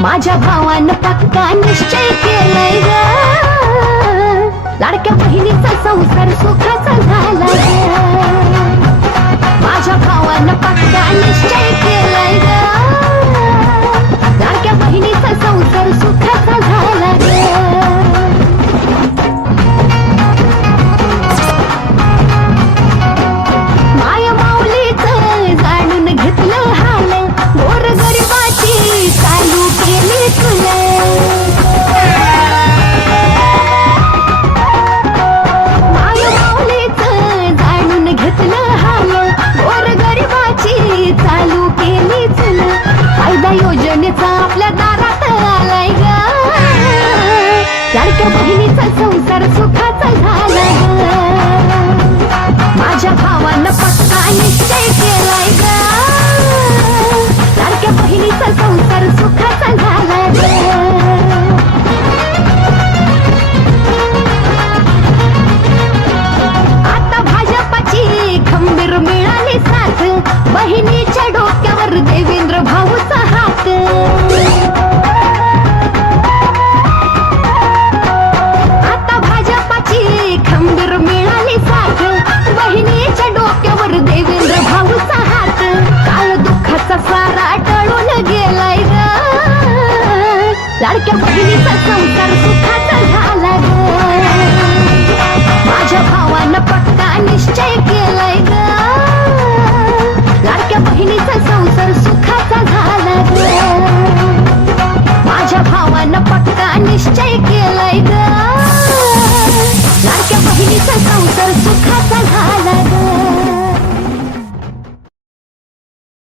माझ्या भावानं पक्का निश्चय केलाय लाडक्या बहिणीचा संसार सुखाचा झाला विचार कर बहिणीचा संसार सुखा लाडक्या बहिणीचा संसार सुखाचा झाला ग